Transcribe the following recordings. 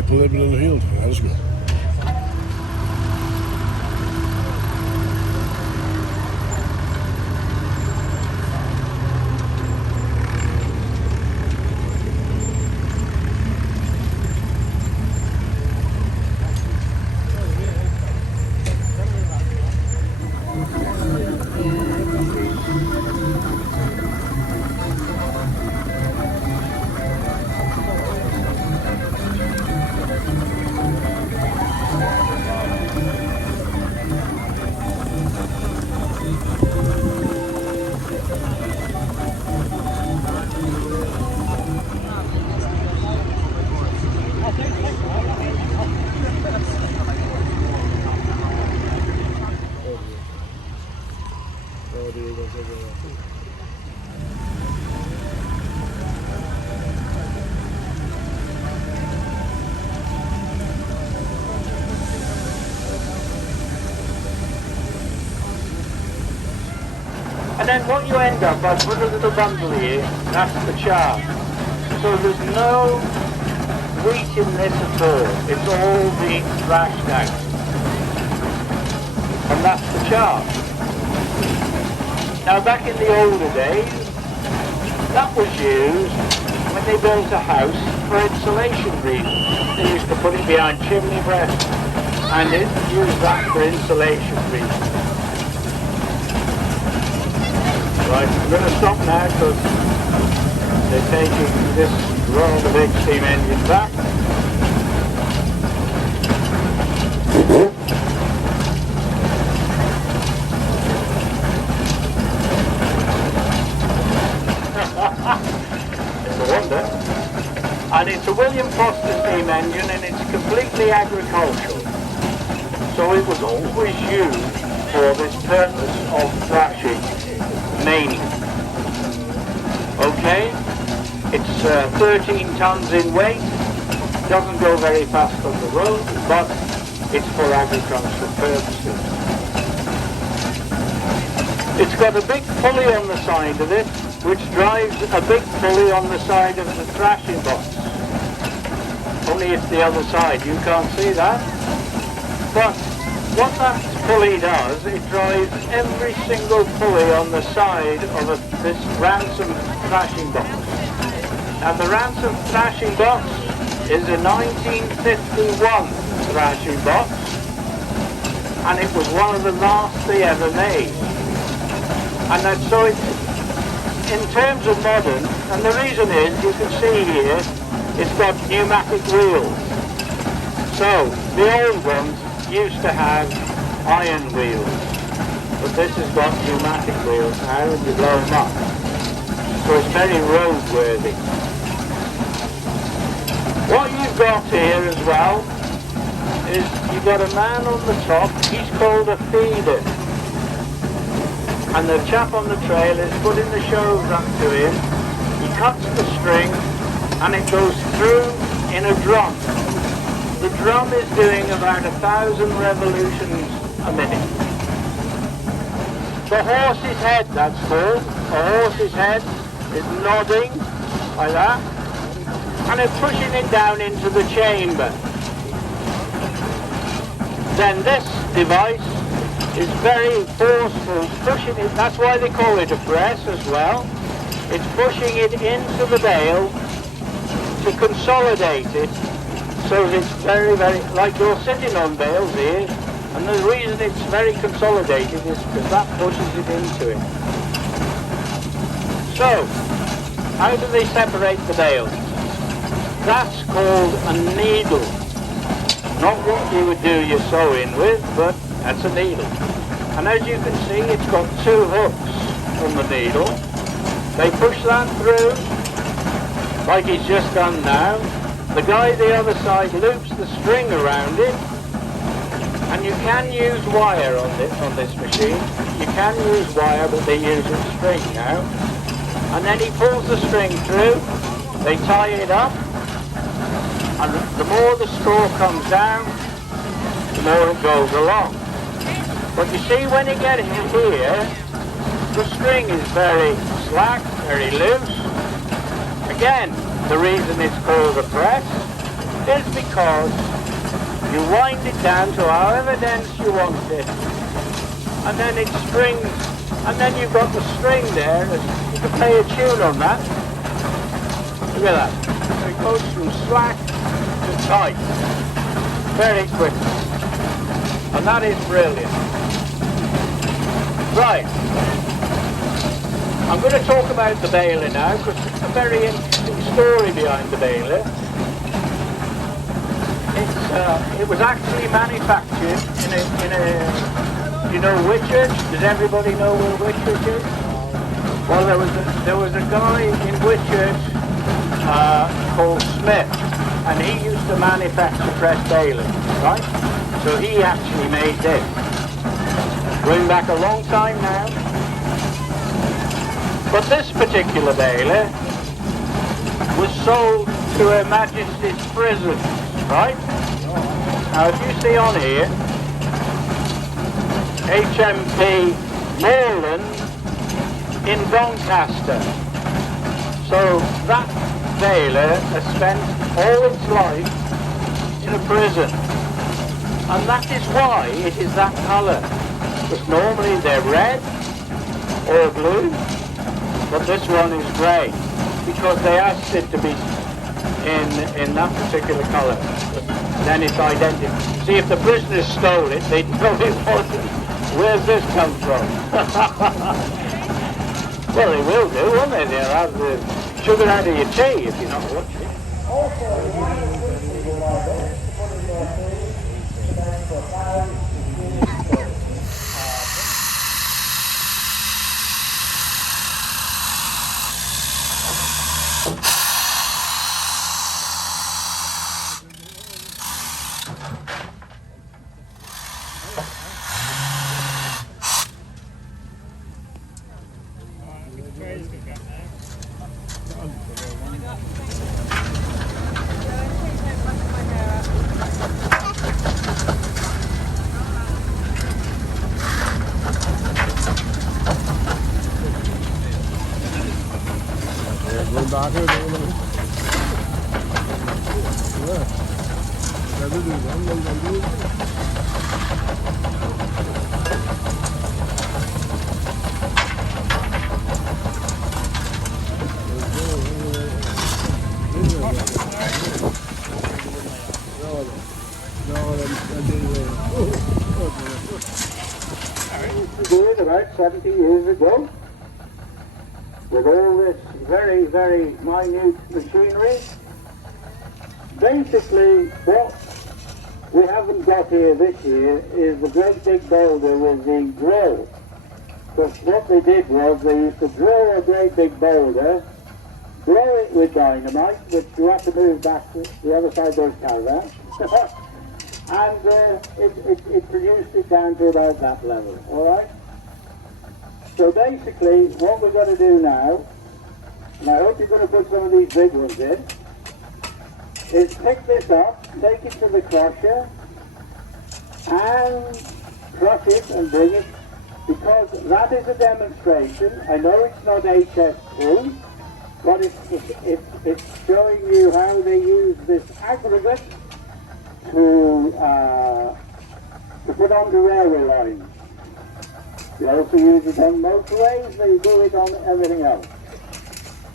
I pulled it a little healed. That was good. And then what you end up, I put a little bundle here, that's the char. So there's no wheat in this at all. It's all being thrashed out. And that's the char. Now back in the older days, that was used when they built a house for insulation reasons. They used to put it behind chimney breast and it used that for insulation reasons. Right, I'm going to stop now because they're taking this rather big steam engine back. It's a wonder. And it's a William Foster steam engine and it's completely agricultural. So it was always used for this purpose of thrashing. Mainly. Okay, it's 13 tons in weight, doesn't go very fast on the road, but it's for agricultural purposes. It's got a big pulley on the side of it, which drives a big pulley on the side of the thrashing box. Only it's the other side, you can't see that. But what that pulley does, it drives every single pulley on the side of this Ransom thrashing box. Now the Ransom thrashing box is a 1951 thrashing box and it was one of the last they ever made. And that, so it's, in terms of modern, and the reason is, you can see here, it's got pneumatic wheels. So the old ones used to have iron wheels, but this has got pneumatic wheels now and you blow them up. So it's very roadworthy. What you've got here as well is you've got a man on the top, he's called a feeder. And the chap on the trail is putting the shoves up to him, he cuts the string and it goes through in a drum. The drum is doing about 1,000 revolutions a minute. The horse's head, that's called. The horse's head is nodding like that, and it's pushing it down into the chamber. Then this device is very forceful, pushing it, that's why they call it a press as well. It's pushing it into the bale to consolidate it. So it's very, very, like you're sitting on bales here, and the reason it's very consolidated is because that pushes it into it. So, how do they separate the bales? That's called a needle. Not what you would do your sewing with, but that's a needle. And as you can see, it's got two hooks on the needle. They push that through, like he's just done now. The guy the other side loops the string around it, and you can use wire on this machine. You can use wire, but they use a string now. And then he pulls the string through, they tie it up, and the more the straw comes down, the more it goes along. But you see, when you get here, the string is very slack, very loose. Again, the reason it's called a press is because you wind it down to however dense you want it, and then it springs, and then you've got the string there. You can play a tune on that. Look at that. It goes from slack to tight very quickly, and that is brilliant. Right, I'm going to talk about the baler now, because it's a very interesting story behind the baler. It was actually manufactured in a, you know Whitchurch? Does everybody know where Whitchurch is? Well, there was a guy in Whitchurch called Smith, and he used to manufacture press balers, right? So he actually made this. Going back a long time now. But this particular baler was sold to Her Majesty's prison, right? Now if you see on here, HMP Moreland in Doncaster. So that baler has spent all its life in a prison. And that is why it is that colour. Because normally they're red or blue, but this one is grey. Because they asked it to be in that particular colour. Then it's identical. See, if the prisoners stole it, they'd know it wasn't. Where's this come from? Well, they will do, won't they? They'll have the sugar out of your tea if you're not watching. About 70 years ago, with all this very, very minute machinery. Basically, what we haven't got here this year is the great big boulder with the drill. Because what they did was they used to drill a great big boulder, blow it with dynamite, which you have to move back to the other side of those caravans, and it produced it down to about that level, alright? So basically, what we're going to do now, and I hope you're going to put some of these big ones in, is pick this up, take it to the crusher, and crush it and bring it, because that is a demonstration. I know it's not HS2, but it's showing you how they use this aggregate to put on the railway lines. They also use it on motorways, they do it on everything else.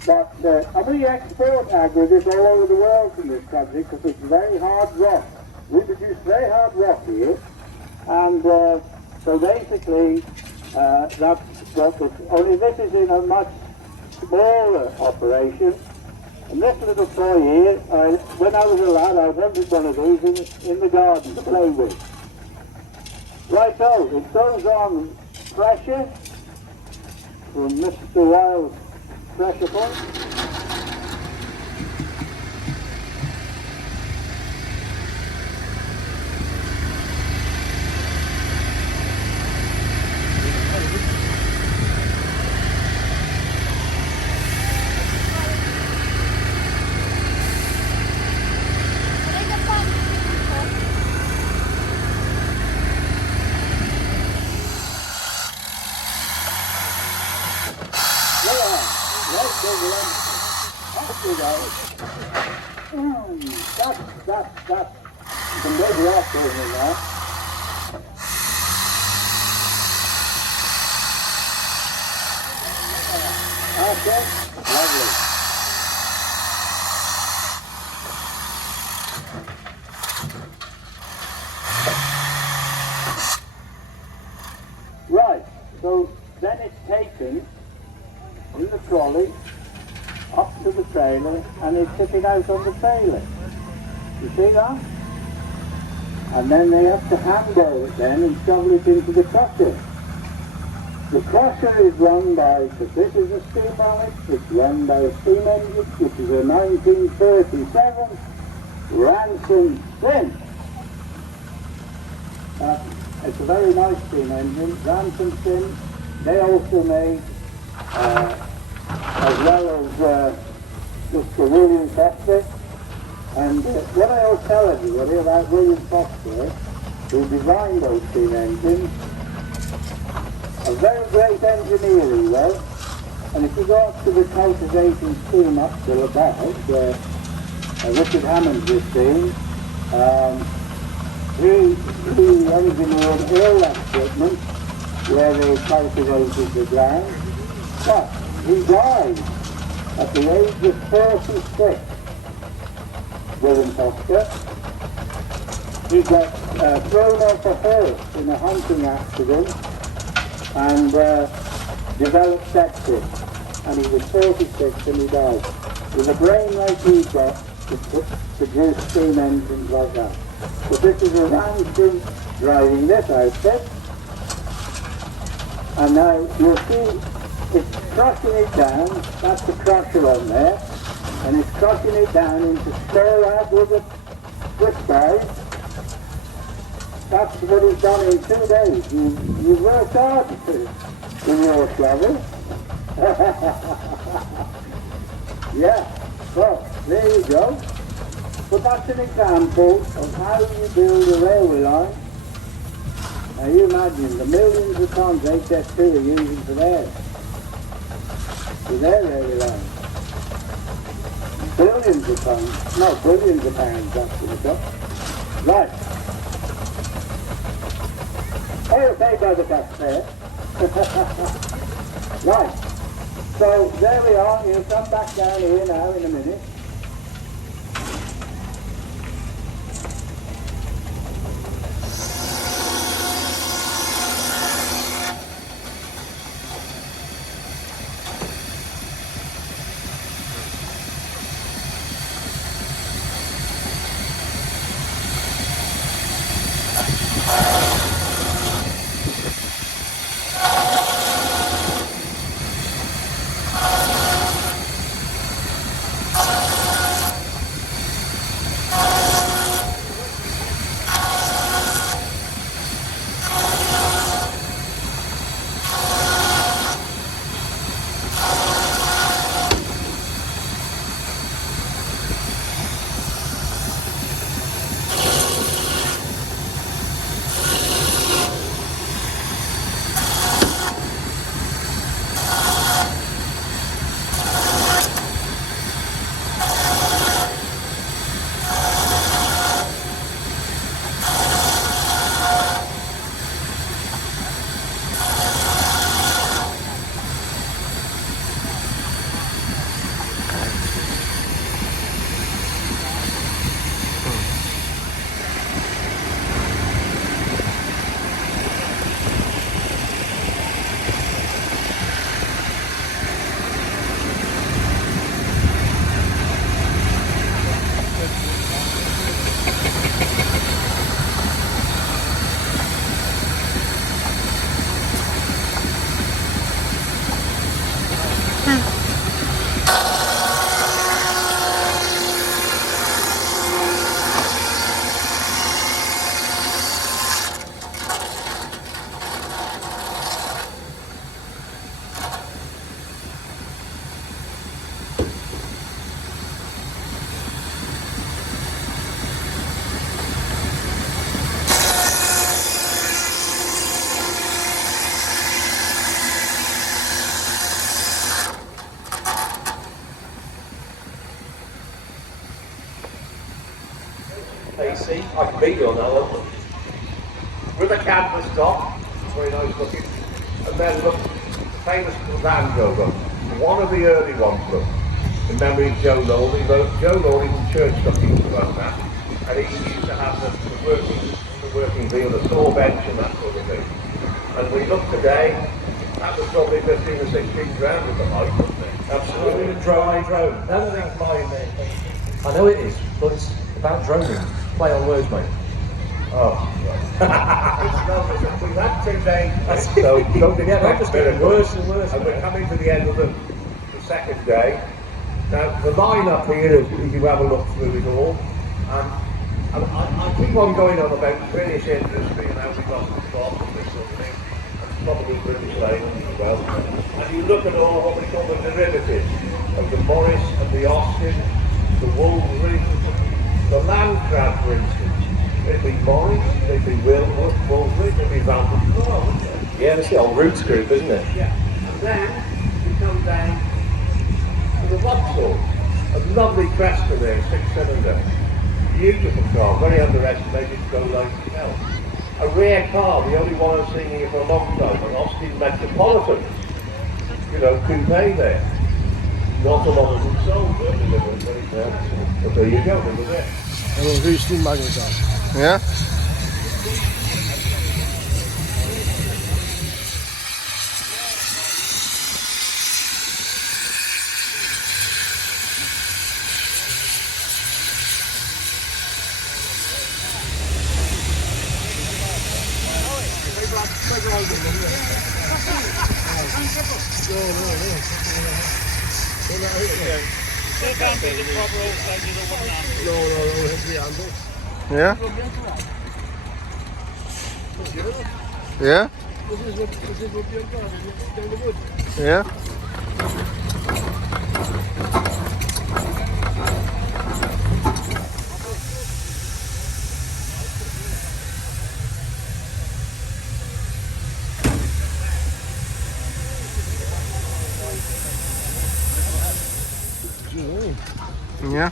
But and we export aggregates all over the world from this country because it's very hard rock. We produce very hard rock here, and so basically that's what this, only this is in a much smaller operation. And this little toy here, when I was a lad, I wanted one of these in the garden to play with. Right, so it goes on pressure from Mr. Wiles' pressure point. Let's go. That's some big rock over there. Okay, lovely. Right, so then it's taken in the trolley up to the trailer and it's sitting out on the trailer. You see that? And then they have to handle it then and shovel it into the crusher. The crusher is run by, because this is a steam on it, it's run by a steam engine, which is a 1937 Ransom Sim. It's a very nice steam engine, Ransom Sim. They also made, as well as just the William Foster. And what I'll tell everybody about William Foster, who designed those steam engines, a very great engineer he was, and if you go up to the cultivating steam up to about where Richard Hammond was seen, he engineered all that equipment where they cultivated the ground, but he died at the age of 46, William Foster. He got thrown off a horse in a hunting accident and developed sepsis, and he was 46 and he died. With a brain like he got to produce steam engines like that. So this is a Ransom driving this outfit, and now you'll see it's crushing it down, that's the crusher on there, and it's crushing it down into slag with a switch guide. That's what he's done in 2 days. You've worked hard in your shovel. Yeah, well, there you go. But that's an example of how you build a railway line. Now you imagine the millions of tons HS2 are using for their railway line. Billions of tons, no, billions of pounds that's what it's up. Right. All paid by the taxpayer. Right. So there we are. You'll come back down here now in a minute. AC. I can beat you on that one. With a canvas top, very nice looking. And then look, the famous Land Rover, one of the early ones, look, in memory of Joe Lawley. Joe Lawley was church looking about that, and he used to have the working field, the store bench and that sort of thing. And we look today, that was probably 15 or 16 grand at the height, wasn't it? Absolutely. Drone. That thing's mine, mate. I know it is, but it's about droning. Play on words, mate. Oh, right. We've had 2 days, so don't Yeah, that was getting worse and worse. And we're coming to the end of the second day. Now, the line up here, if you have a look through it all, and I keep on going on about British industry and how we got the cloth and this sort of thing, and probably British labor as well. And you look at all what we call the derivatives of the Morris and the Austin, the Wolverine, the Landcrab, for instance. It'd be Morris, it'd be Wolverine, it'd be Van der Graaf, wouldn't it? Yeah, that's the old Roots group, isn't it? Yeah. And then we come down to the Vauxhall, a lovely Cresta there, 6-cylinder. Beautiful car, very underestimated, go like hell. A rare car, the only one I've seen here for a long time, an Austin Metropolitan. You know, coupe there. Not a lot of them sold, but there you go, look at that. En een goede stoelmagnet aan. Ja? Ja? Ja? Ja? Ja?